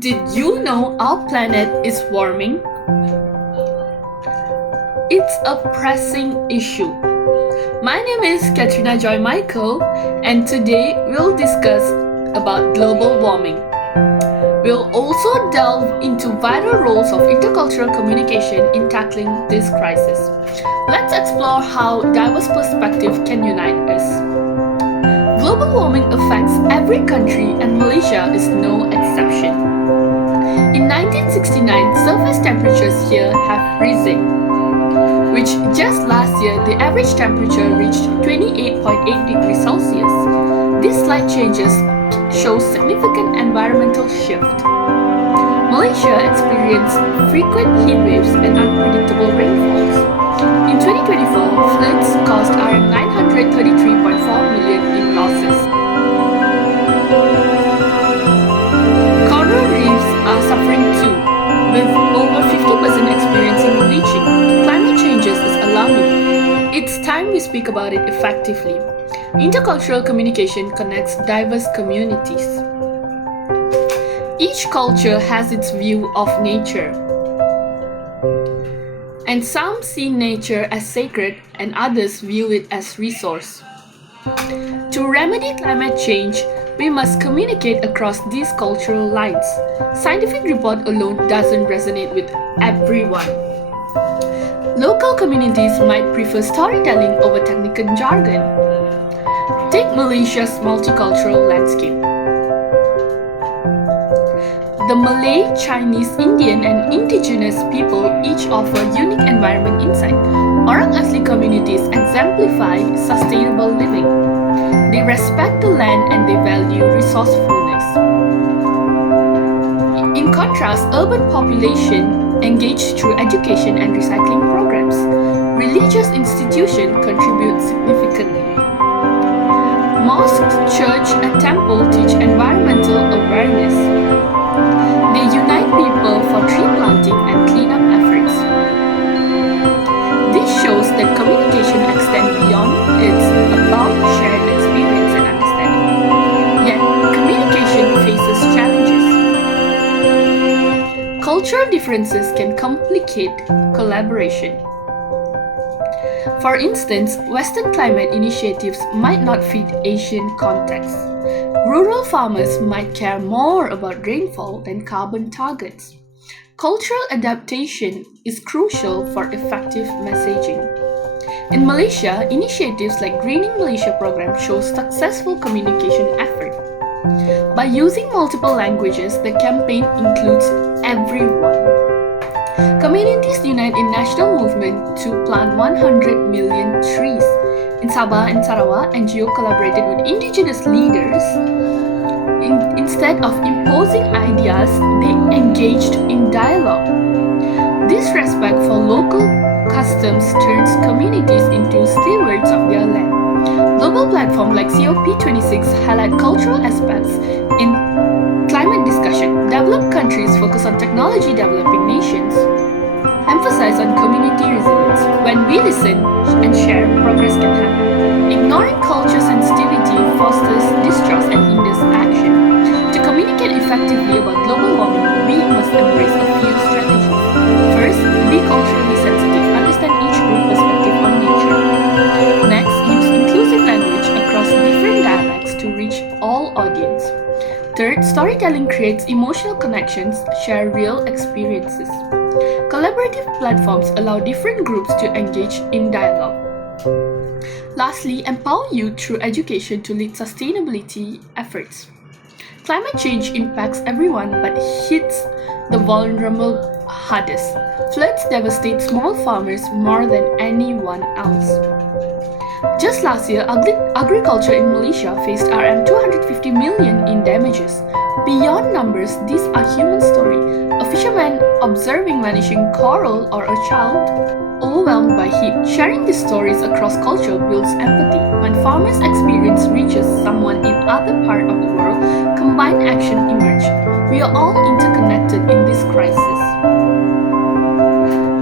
Did you know our planet is warming? It's a pressing issue. My name is Katrina Joy Michael, and today we'll discuss about global warming. We'll also delve into vital roles of intercultural communication in tackling this crisis. Let's explore how diverse perspectives can unite us. Global warming affects every country, and Malaysia is no exception. In 1969, surface temperatures here have risen, which just last year the average temperature reached 28.8 degrees Celsius. These slight changes show significant environmental shift. Malaysia experienced frequent heat waves and unpredictable rainfalls. In 2024, floods caused Rm 933.4 million in losses. Coral reefs are suffering too, with over 50% experiencing bleaching. Climate changes is alarming. It's time we speak about it effectively. Intercultural communication connects diverse communities. Each culture has its view of nature, and some see nature as sacred and others view it as resource. To remedy climate change, we must communicate across these cultural lines. Scientific report alone doesn't resonate with everyone. Local communities might prefer storytelling over technical jargon. Take Malaysia's multicultural landscape. The Malay, Chinese, Indian, and indigenous people each offer unique environment insight. Orang Asli communities exemplify sustainable living. They respect the land and they value resourcefulness. In contrast, urban population engage through education and recycling programs. Religious institutions contribute significantly. Mosque, church, and temple teach environmental awareness. They unite people for tree planting and cleanup efforts. This shows that communication extends beyond it's about shared experience and understanding. Yet, communication faces challenges. Cultural differences can complicate collaboration. For instance, Western climate initiatives might not fit Asian contexts. Rural farmers might care more about rainfall than carbon targets. Cultural adaptation is crucial for effective messaging. In Malaysia, initiatives like Greening Malaysia program show successful communication effort. By using multiple languages, the campaign includes everyone. Communities unite in national movement to plant 100 million trees. In Sabah and Sarawak, NGO collaborated with indigenous leaders. Instead of imposing ideas, they engaged in dialogue. This respect for local customs turns communities into stewards of their land. Global platforms like COP26 highlight cultural aspects in climate discussion. Developed countries focus on technology developing nations. Emphasize on community resilience. When we listen and share, progress can happen. Ignoring culture sensitivity fosters distrust and hinders action. To communicate effectively about global warming, we must embrace a few strategies. First, be culturally sensitive. Understand each group perspective on nature. Next, use inclusive language across different dialects to reach all audience. Third, storytelling creates emotional connections, share real experiences. Collaborative platforms allow different groups to engage in dialogue. Lastly, empower youth through education to lead sustainability efforts. Climate change impacts everyone but hits the vulnerable hardest. Floods devastate small farmers more than anyone else. Just last year, agriculture in Malaysia faced Rm 250 million in damages. Beyond numbers, these are human stories. A fisherman observing vanishing coral or a child overwhelmed by heat. Sharing these stories across culture builds empathy. When farmers' experience reaches someone in other part of the world, combined action emerge. We are all interconnected in this crisis.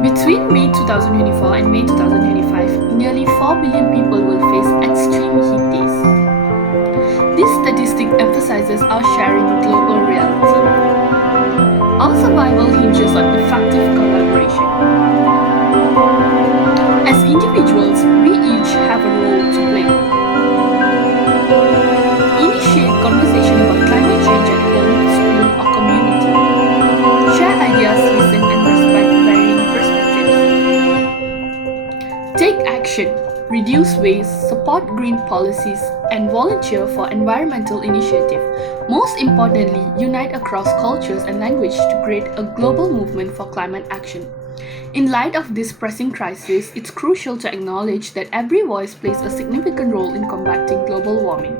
Between May 2024 and May 2025, nearly 4 billion people will face extreme heat days. This statistic emphasizes our sharing global reality. Our survival hinges on effective collaboration. As individuals, we each have a role to play. Initiate conversation about climate change at home, school, or community. Share ideas, listen, and respect varying perspectives. Take action. Reduce waste, support green policies, and volunteer for environmental initiatives. Most importantly, unite across cultures and language to create a global movement for climate action. In light of this pressing crisis, it's crucial to acknowledge that every voice plays a significant role in combating global warming.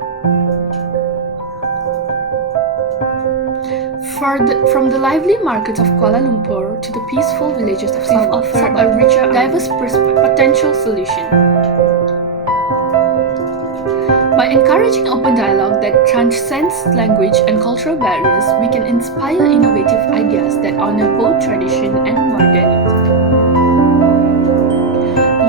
From the lively markets of Kuala Lumpur to the peaceful villages of Sabah, offer a richer, diverse potential solution. By encouraging open dialogue that transcends language and cultural barriers, we can inspire innovative ideas that honor both tradition and modernity.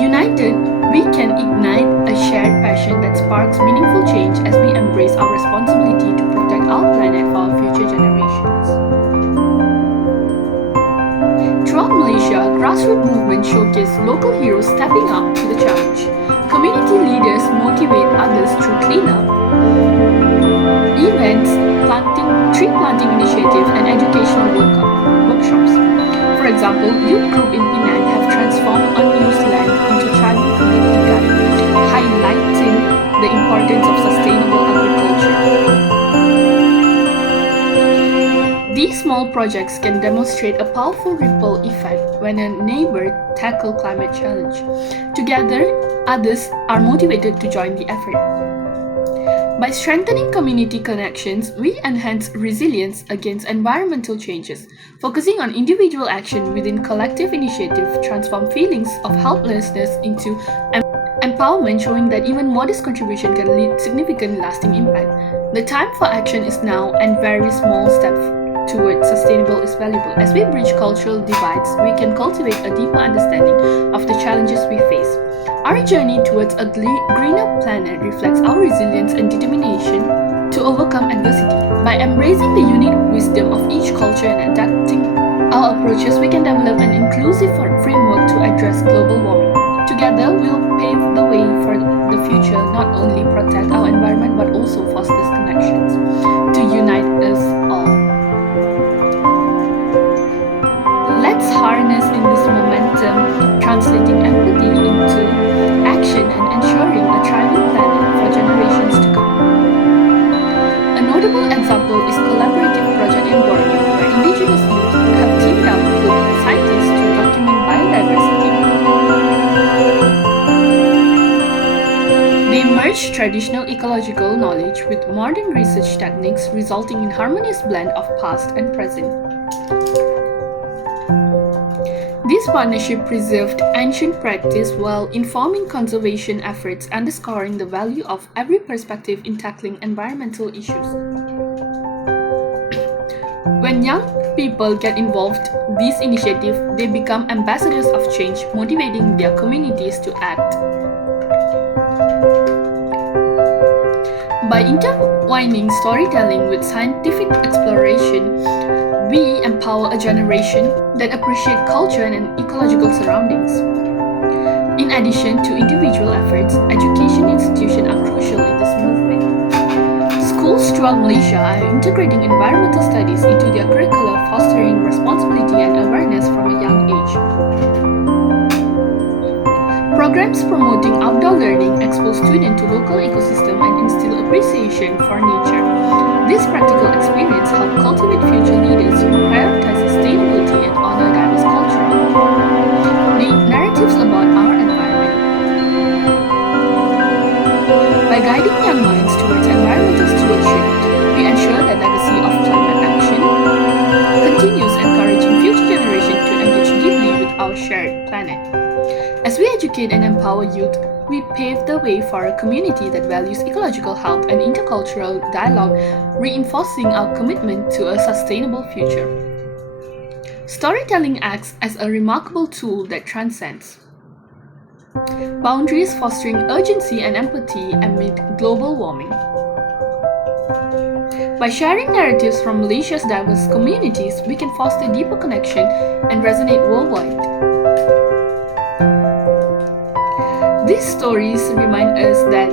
United, we can ignite a shared passion that sparks meaningful change as we embrace our responsibility to protect our planet for our future generations. Throughout Malaysia, grassroots movements showcase local heroes stepping up to the challenge. Community leaders motivate others through cleanup events, tree planting initiatives, and educational workshops. For example, youth group in Penang have transformed unused land into thriving community garden, highlighting the importance of sustainable agriculture. These small projects can demonstrate a powerful ripple effect when a neighbor tackles climate challenge. Together, others are motivated to join the effort. By strengthening community connections, we enhance resilience against environmental changes. Focusing on individual action within collective initiative transform feelings of helplessness into empowerment, showing that even modest contribution can lead significant lasting impact. The time for action is now, and very small steps towards sustainable is valuable. As we bridge cultural divides, we can cultivate a deeper understanding of the challenges we face. Our journey towards a greener planet reflects our resilience and determination to overcome adversity. By embracing the unique wisdom of each culture and adapting our approaches, we can develop an inclusive framework to address global warming. Together, we'll pave the way for the future, not only protect our environment but also fosters connections to unite us all. Let's harness in this momentum, translating empathy into action and ensuring a thriving planet for generations to come. A notable example is collaborative project in Borneo, where indigenous youth have teamed up with scientists to document biodiversity. They merge traditional ecological knowledge with modern research techniques, resulting in harmonious blend of past and present. This partnership preserved ancient practice while informing conservation efforts, underscoring the value of every perspective in tackling environmental issues. When young people get involved in these initiatives, they become ambassadors of change, motivating their communities to act. By intertwining storytelling with scientific exploration, we empower a generation that appreciate culture and ecological surroundings. In addition to individual efforts, education institutions are crucial in this movement. Schools throughout Malaysia are integrating environmental studies into their curricula, fostering responsibility and awareness from a young age. Programs promoting outdoor learning expose students to local ecosystem and instill appreciation for nature. This practical experience helps cultivate future leaders who prioritize sustainability and honor diverse culture. The narratives about our environment. By guiding young minds towards environmental stewardship, we ensure the legacy of climate action continues, encouraging future generations to engage deeply with our shared planet. As we educate and empower youth, we pave the way for a community that values ecological health and intercultural dialogue, reinforcing our commitment to a sustainable future. Storytelling acts as a remarkable tool that transcends boundaries, fostering urgency and empathy amid global warming. By sharing narratives from Malaysia's diverse communities, we can foster deeper connection and resonate worldwide. These stories remind us that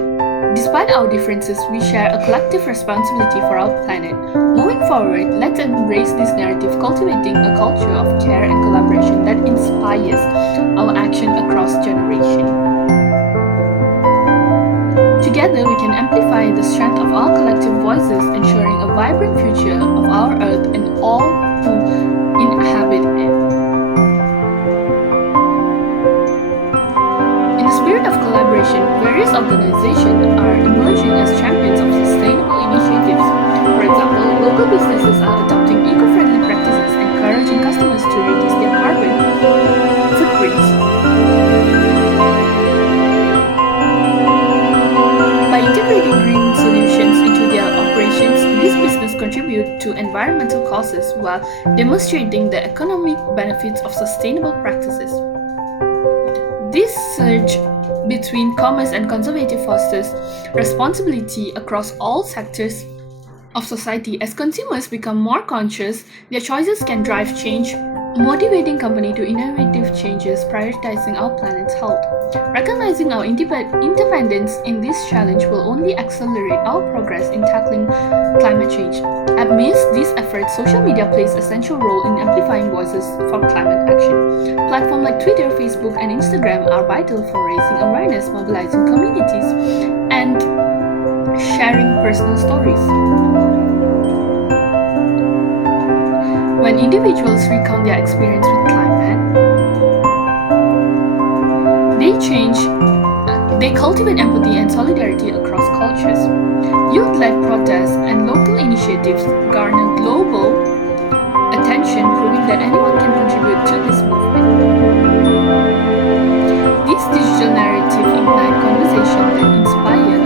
despite our differences, we share a collective responsibility for our planet. Moving forward, let's embrace this narrative, cultivating a culture of care and collaboration that inspires our action across generations. Together, we can amplify the strength of our collective voices, ensuring a vibrant future of our Earth and all who inhabit it. In the spirit of collaboration, various organizations are emerging as champions of sustainable initiatives. For example, local businesses are adopting eco-friendly practices, encouraging customers to reduce their carbon footprints. By integrating green solutions into their operations, these businesses contribute to environmental causes while demonstrating the economic benefits of sustainable practices. This surge between commerce and conservative fosters responsibility across all sectors of society. As consumers become more conscious, their choices can drive change, motivating companies to innovative changes, prioritizing our planet's health. Recognizing our independence in this challenge will only accelerate our progress in tackling climate change. Amidst these efforts, social media plays an essential role in amplifying voices for climate action. Platforms like Twitter, Facebook, and Instagram are vital for raising awareness, mobilizing communities, and sharing personal stories. When individuals recount their experience with climate, they cultivate empathy and solidarity across cultures. Youth-led protests and local initiatives garner global attention, proving that anyone can contribute to this movement. This digital narrative ignite conversation that inspire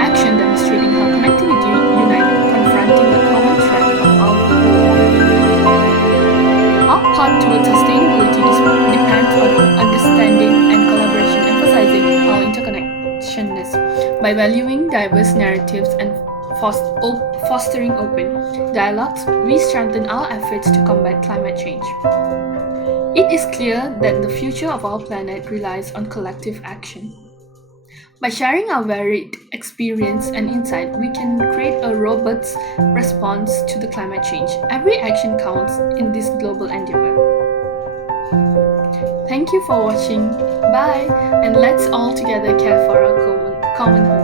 action, demonstrating how connectivity unites, confronting the common threat of our global warming. Our path towards sustainability depends on understanding and collaboration, emphasizing our interconnectedness. By valuing diverse narratives and fostering open dialogues, we strengthen our efforts to combat climate change. It is clear that the future of our planet relies on collective action. By sharing our varied experience and insight, we can create a robust response to the climate change. Every action counts in this global endeavor. Thank you for watching. Bye, and let's all together care for our common home.